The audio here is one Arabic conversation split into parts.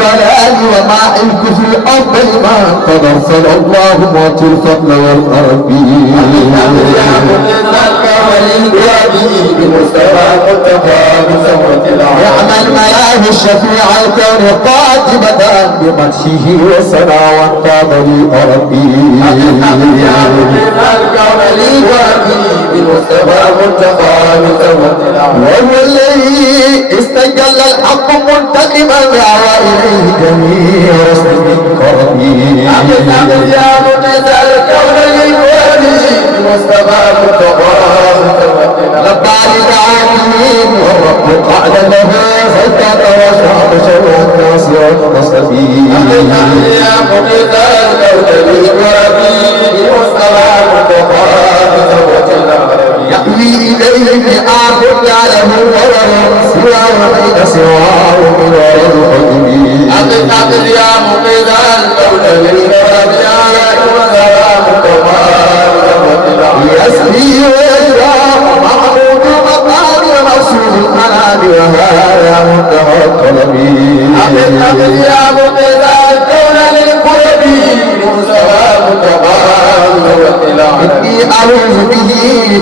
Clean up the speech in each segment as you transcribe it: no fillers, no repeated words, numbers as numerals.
الضلال وماء الكفر أفضل ما قد أرسل الله معطي الفضل والأرض يعمل مياه الشفيع الكون قاتبة بمدشه وصنع وانقاض لأربي وهو الذي استجل الحق منتقما دعوى إليه جميع رسل من كرمه يا منتزه الكون للوالي بمصطفى متقى لبى للعالمين والرب قعد له فالتقى وشعب شوى الناس والنصبين يا منتزه الكون للوالي بمصطفى متقى يأوي إليه بآخر له ولد سواه بين سواه من ورد حكمه أقل يا مقيد القول للربيع وسلام كمال يسري ويشرح محمود مقام رسول الأنام وهذا منتهى الطلب أقل يا مقيد القول للربيع وسلام كمال إني أعوذ به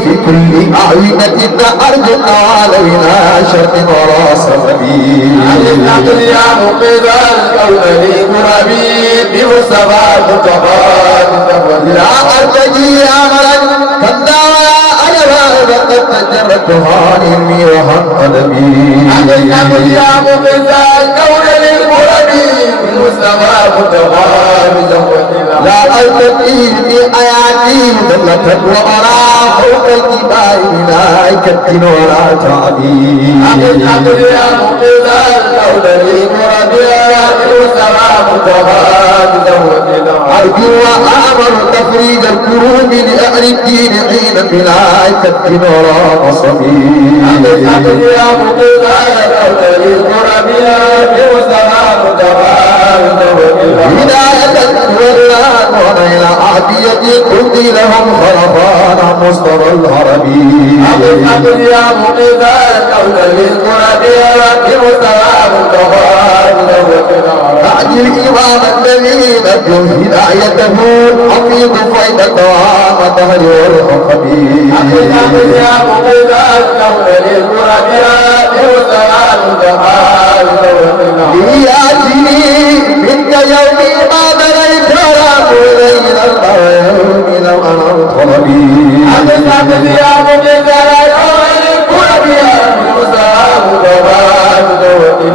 في كل أعينة أرجو علينا شرط ولا سببي أقل يا مقيد الكون لي مرابي بمصطفى متفاد لا أرتجي عملا كذا ولا أجرا لقد تجرت هاني وهم قدمي أقل يا مقيد الكون لي مرابي بمصطفى متفاد لا ألتقي بآياتي ذلة وأرى فوق الجبال ملائكة ولا تعبي أقل يا مقيد الكون لي مربيا والسلام تهاد أرجو وآمر تفريج الكروب لأهل الدين حين ملائكة ولا نصبي أقل يا مقيد الكون لي مربيا والسلام تهاد هداية والله ونيل عافية تهدي لهم خلفان مصطفى الهربي أقل يا مقيد الكون للقربية بمصطفى أعجل إمام الذي نرجو هدايته حفيظ فيضة وعام دهر والحقبي أقل يا مقيد الكون للقربية بمصطفى ليأتي منك يومي ما بنيت إلى الله يومي لو أنا طلبي أقل يا مقيد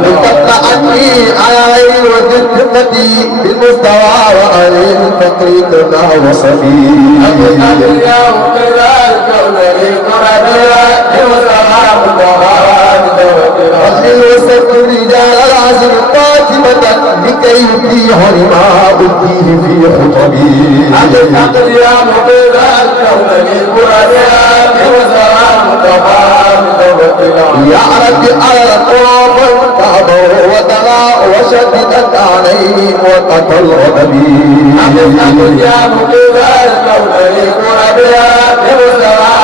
لتطلعني علي وجدتي بالمستوى وعلي الفقر كنا وصفي أقل يا مقيد الكون للقربية بمستوى خلي وسط الرجال العزم قاتمة لكي يبديه لما أبديه في خطبي أقل يا مقيد الكون للقربية بمستوى يا رب على القرب والكعبة وتلا وشددت عليهم وقتل غضبي أقل يا مقيد الكون للقربية بمستوى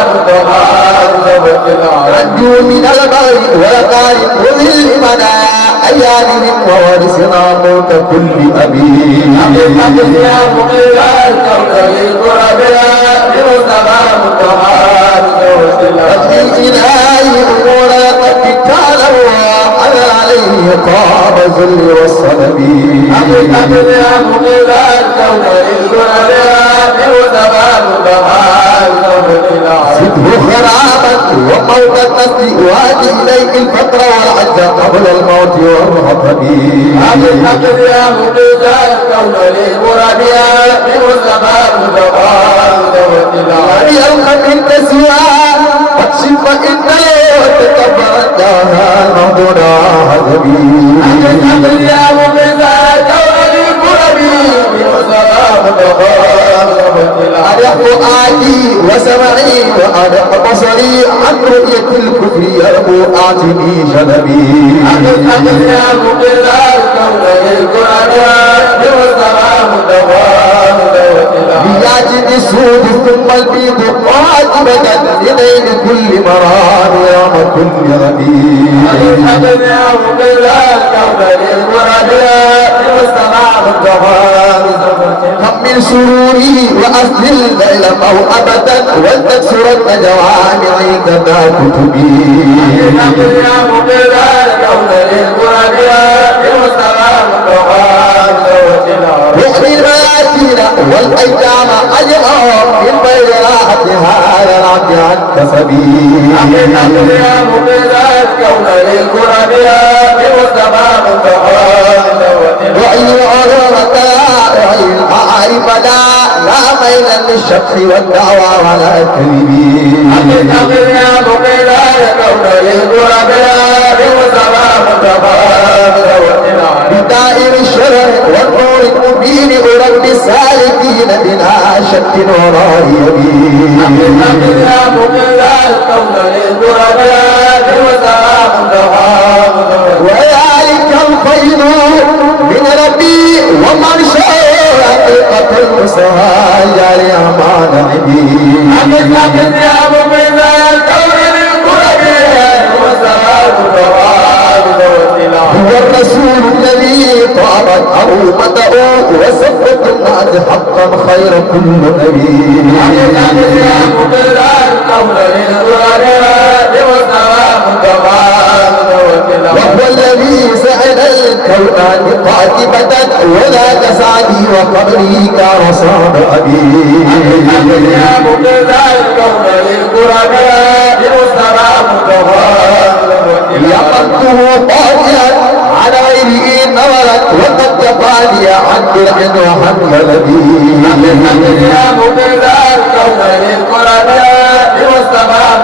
رجوا من البغي والقال خذ المنايا أيامهم وورثنا موت كل أبي أقل يا مقيد الكون للقربية بمستوى إلهي أمور قد تعلمها على عليه قام الذل والصلب أقل يا مقيد الكون للقربية بمستوى زده خرابا وموت النسل وادي إليه الفقر والعجز قبل الموت والرهب أقل يا مقيد الكون للقربية بمستوى وليلقى منك سواه فاكشف إن تتبعدها نهضنا هدبي أقل يا مقيد الكون للقربي بمستوى أرح فؤادي وسمعي وأرح بصري عن رؤية الكفر يربو أعتني جنبي أقل يا مقيد الكون للقربي بمستوى بياجد السود ثم البيض قاطبة إليه كل مرام يوم كل ربيع يا مبلا الكون للمرابيات والسماء كم من سروري وأصل الليل موهبة ولتكسرن جوامعي كذا كتبي يا مبلا الكون للمرابيات والسماء يحيي المياسين والأيتام أجمعوا من بين راحتها يا رب عن كسبي يا مبلا الكون للمرابيات والسماء وعي علومك وعي المعارف لا ميلا للشك والدعوى ولا كذبي يا مبلا الكون للمرابيات والسماء بدائر الشرع والنور المبين أرب السالكين بلا شك ولا يبين يا مبلا الكون للمرابيات والسماء وذلك الخير من ربي ومن شاء حقيقة المصطفى جاري أمان عبي يا مبلا الكون للمرابيات والسماء هو الرسول الذي طابت أمته وسفت الناس حقا خير كل نبي يا مبلا الكون للمرابيات والسماء وهو الذي سعد الكون قاتبة ولا كسعدي وقبري كان صاب أبي يا مبلا الكون للمرابيات والسماء يقضه طاغيا على غيره نظرت وقد جفاني عن درع وحمل بي يا مبلا الكون للمرابيات والسماء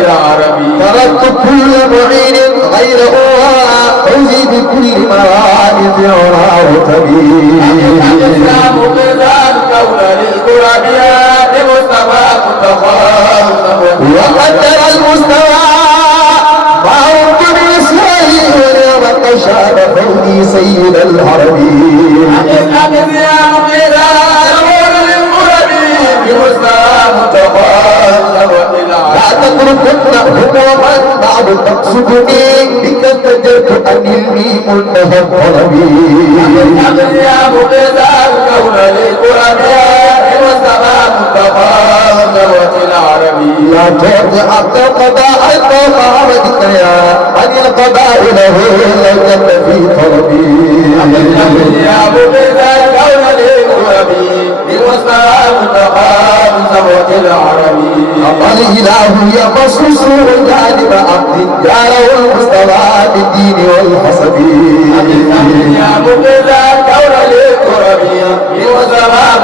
العربي تركت كل معين غيره فوزي بكل مراد يرى وتبي يا مبلا الكون للمرابيات والسماء وقد ترى المستوى ما هو بإسرائيل ونعم تشاب فوقي سيد العربي يا مبلا الكون للمرابيات والسماء لا تتركن هموما بعد تقصدني بك اتجرت أن الميم النهر طلبي يا مبلا الكون للمرابيات والسماء العربي لا ترجع عبد القضاء فوق عبدك يا من القضاء له لو جد في طلبي يا مبلا الكون للمرابيات والسماء العربي الإله يقص سوء جانب عبد جاره المصطفى بالدين والحسب يا مبلا الكون للمرابيات والسماء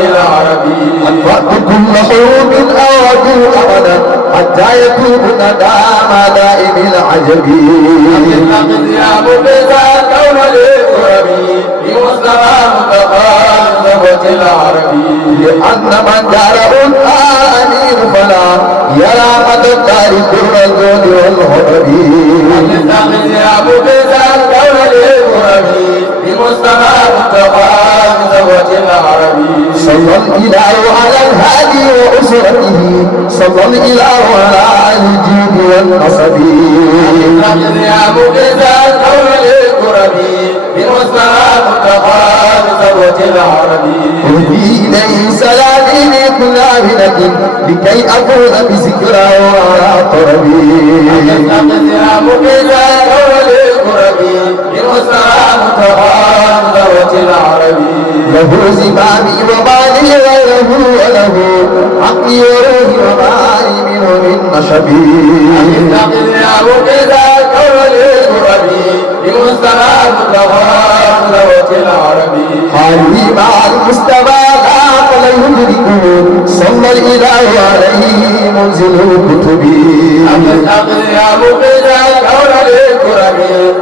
العربي أنفقت كل حروب أوجه أبدا حتى يكون ندام دائم العجب يا مبلا الكون للمرابيات والسماء العربي لأن من جاره الآمين فلا يرى مدى التاريخ الرجل والغضب يا مبلا الكون للمرابيات العربي صلى الإله على الهادي وأسرته صلى الإله على الجيد والنصب يا مبلا الكون للمرابيات العربي أهدي إليه سلامي لكل عبدة لكي أفوز بذكرى وعلى طربي يا مبلا الكون للمرابيات العربي له زمامي ومالي غيره وله حقي وروحي ومالي منه من نشبي يا مبلا الكون للمرابيات العربي حالي مع المستوى لا فلا يدركه صلى الإله عليه منزل الكتب يا مبلا الكون للمرابيات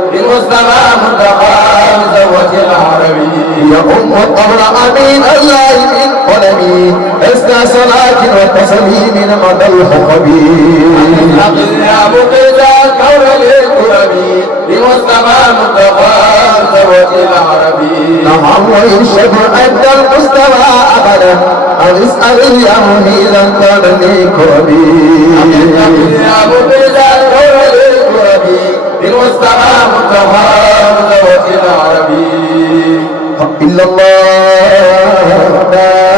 العربي يا أم الطهر أمين الله من قلمي أسنى صلاة وتسليم مدى الحقبي يا مبلا الكون للمرابيات كربي بمصطفى مصطفى زوج العربي نعم ويشهد أن المصطفى أبدا أو اسأل يا مهيلا قرني كربي يا مبيدا كربي كربي بمصطفى مصطفى زوج العربي إلا الله لا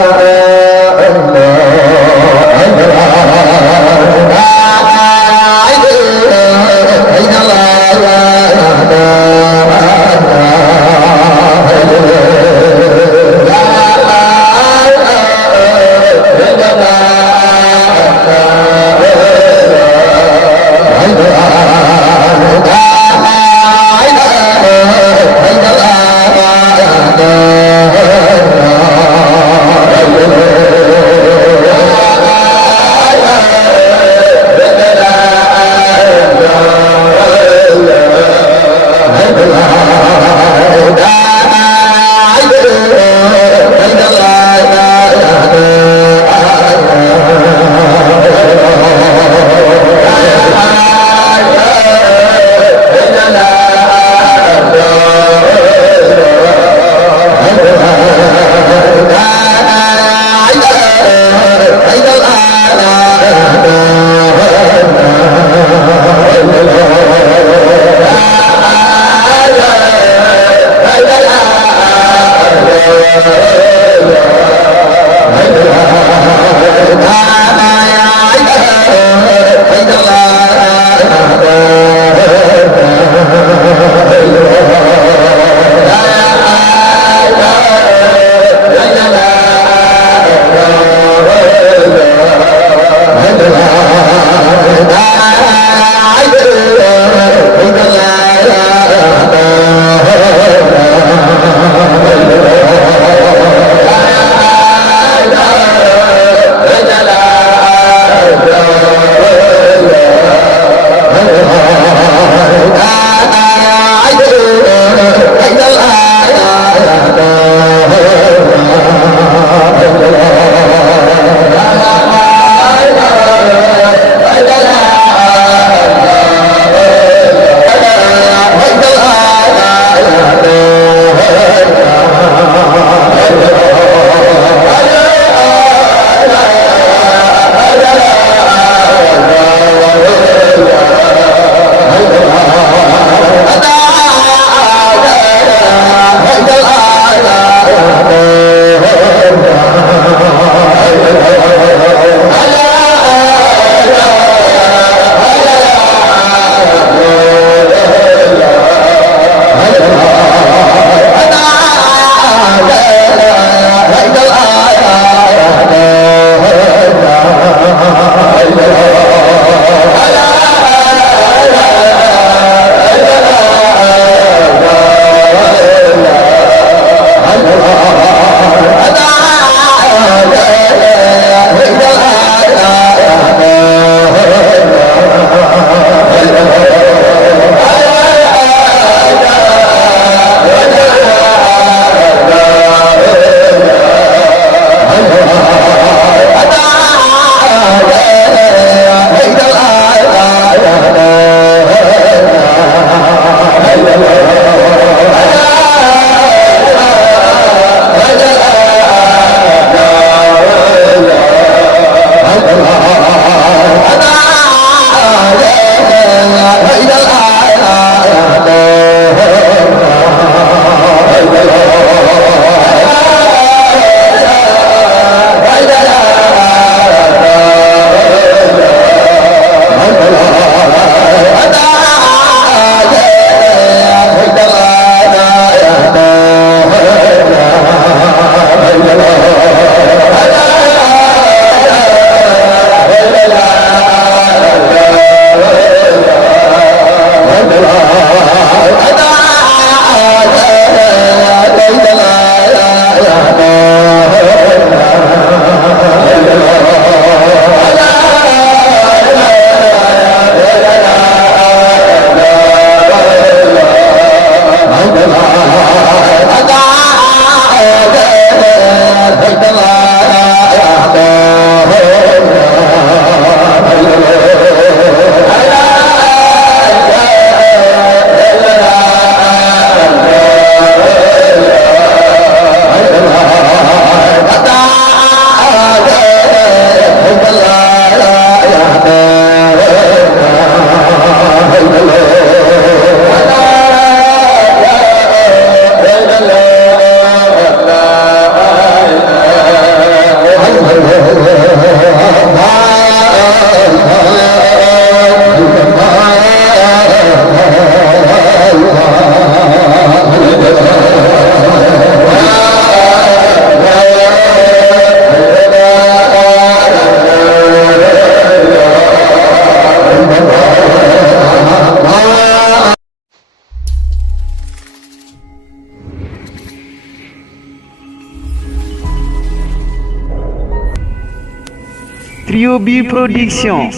Trio B Production.